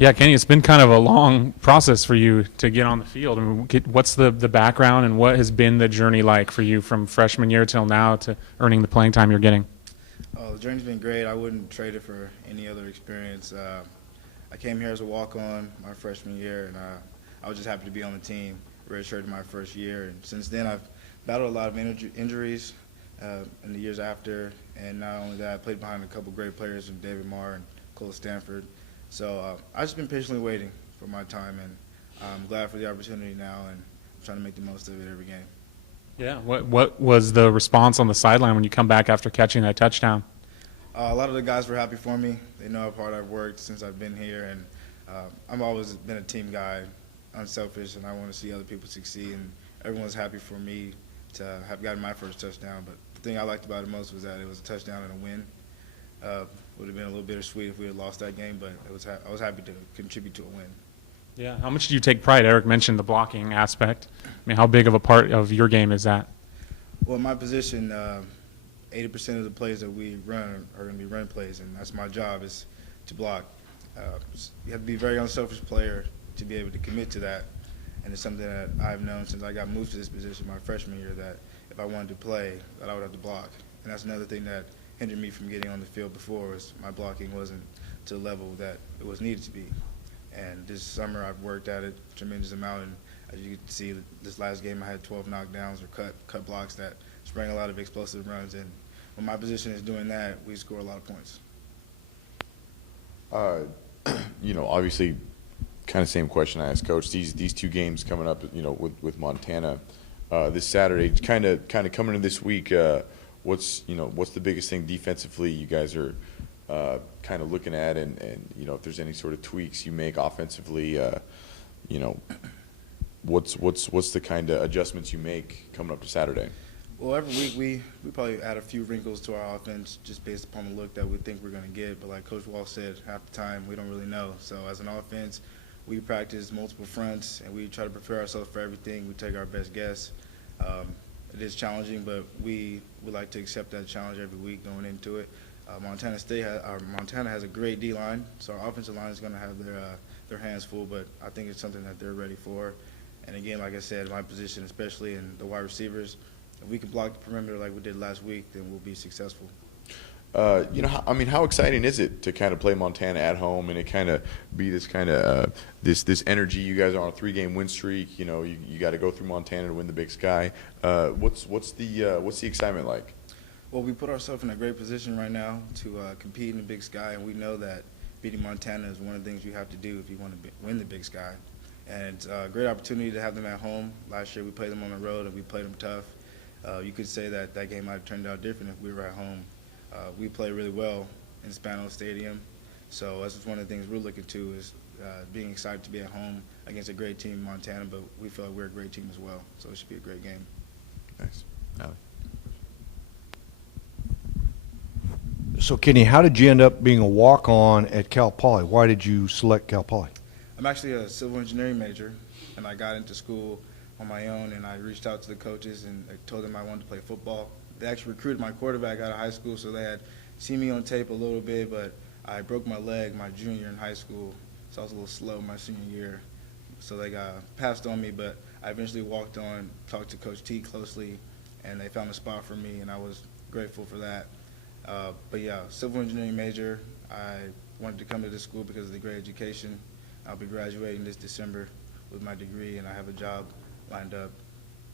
Yeah, Kenny, it's been kind of a long process for you to get on the field. I mean, what's the background and what has been the journey like for you from freshman year till now to earning the playing time you're getting? Oh, the journey's been great. I wouldn't trade it for any other experience. I came here as a walk-on my freshman year, and I was just happy to be on the team. Redshirted my first year, and since then I've battled a lot of injuries in the years after, and not only that, I played behind a couple great players in David Marr and Cole Stanford. So I've just been patiently waiting for my time, and I'm glad for the opportunity now, and I'm trying to make the most of it every game. Yeah. What was the response on the sideline when you come back after catching that touchdown? A lot of the guys were happy for me. They know how hard I've worked since I've been here, and I've always been a team guy, unselfish, and I want to see other people succeed, and everyone's happy for me to have gotten my first touchdown. But the thing I liked about it most was that it was a touchdown and a win. Would have been a little bittersweet if we had lost that game, but I was happy to contribute to a win. Yeah. How much do you take pride? Eric mentioned the blocking aspect. I mean, how big of a part of your game is that? Well, in my position, 80% of the plays that we run are going to be run plays, and that's my job is to block. You have to be a very unselfish player to be able to commit to that, and it's something that I've known since I got moved to this position my freshman year, that if I wanted to play, that I would have to block. And that's another thing that hindered me from getting on the field before, was my blocking wasn't to the level that it was needed to be. And this summer I've worked at it a tremendous amount, and as you can see, this last game I had 12 knockdowns or cut blocks that sprang a lot of explosive runs, and when my position is doing that, we score a lot of points. Obviously, kind of same question I asked Coach. These two games coming up, with Montana this Saturday, kind of coming into this week. What's the biggest thing defensively you guys are kind of looking at, and if there's any sort of tweaks you make offensively, what's the kind of adjustments you make coming up to Saturday? Well, every week we probably add a few wrinkles to our offense just based upon the look that we think we're going to get. But like Coach Wall said, half the time we don't really know. So as an offense, we practice multiple fronts, and we try to prepare ourselves for everything. We take our best guess. It is challenging, but we would like to accept that challenge every week going into it. Montana has a great D-line, so our offensive line is going to have their hands full, but I think it's something that they're ready for. And again, like I said, my position, especially in the wide receivers, if we can block the perimeter like we did last week, then we'll be successful. How exciting is it to kind of play Montana at home and it kind of be this kind of this energy? You guys are on a 3-game win streak. You got to go through Montana to win the Big Sky. What's the excitement like? Well, we put ourselves in a great position right now to compete in the Big Sky, and we know that beating Montana is one of the things you have to do if you want to win the Big Sky. And it's a great opportunity to have them at home. Last year we played them on the road, and we played them tough. You could say that game might have turned out different if we were at home. We play really well in Spanos Stadium, so that's just one of the things we're looking to, is being excited to be at home against a great team in Montana, but we feel like we're a great team as well, so it should be a great game. Nice. Allie. So, Kenny, how did you end up being a walk-on at Cal Poly? Why did you select Cal Poly? I'm actually a civil engineering major, and I got into school on my own, and I reached out to the coaches and I told them I wanted to play football. They actually recruited my quarterback out of high school, so they had seen me on tape a little bit, but I broke my leg my junior in high school, so I was a little slow my senior year. So they got passed on me, but I eventually walked on, talked to Coach T closely, and they found a spot for me, and I was grateful for that. But yeah, civil engineering major. I wanted to come to this school because of the great education. I'll be graduating this December with my degree, and I have a job lined up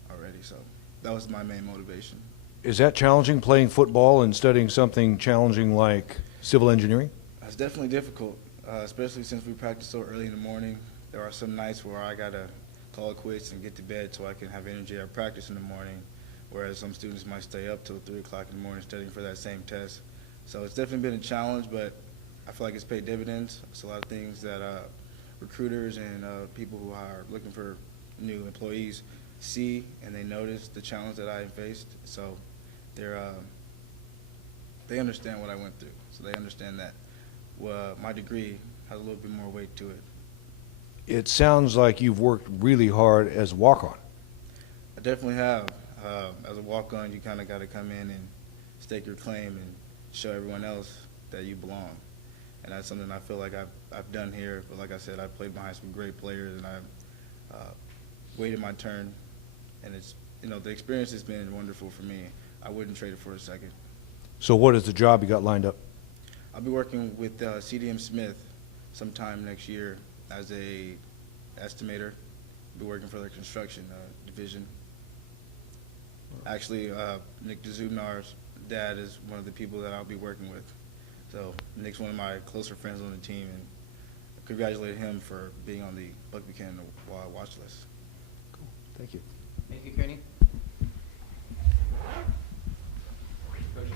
already, so that was my main motivation. Is that challenging, playing football and studying something challenging like civil engineering? It's definitely difficult, especially since we practice so early in the morning. There are some nights where I got to call it quits and get to bed so I can have energy at practice in the morning, whereas some students might stay up till 3 o'clock in the morning studying for that same test. So it's definitely been a challenge, but I feel like it's paid dividends. It's a lot of things that recruiters and people who are looking for new employees see, and they notice the challenge that I faced. So they understand what I went through. So they understand that my degree has a little bit more weight to it. It sounds like you've worked really hard as a walk-on. I definitely have. As a walk-on, you kind of got to come in and stake your claim and show everyone else that you belong. and that's something I feel like I've done here. But like I said, I played behind some great players, and I've waited my turn, and it's the experience has been wonderful for me. I wouldn't trade it for a second. So what is the job you got lined up? I'll be working with CDM Smith sometime next year as a estimator. I'll be working for their construction division. Actually, Nick DeZubnar's dad is one of the people that I'll be working with. So Nick's one of my closer friends on the team, and I congratulate him for being on the Buck Buchanan watch list. Cool. Thank you. Thank you, Kenny. Coach.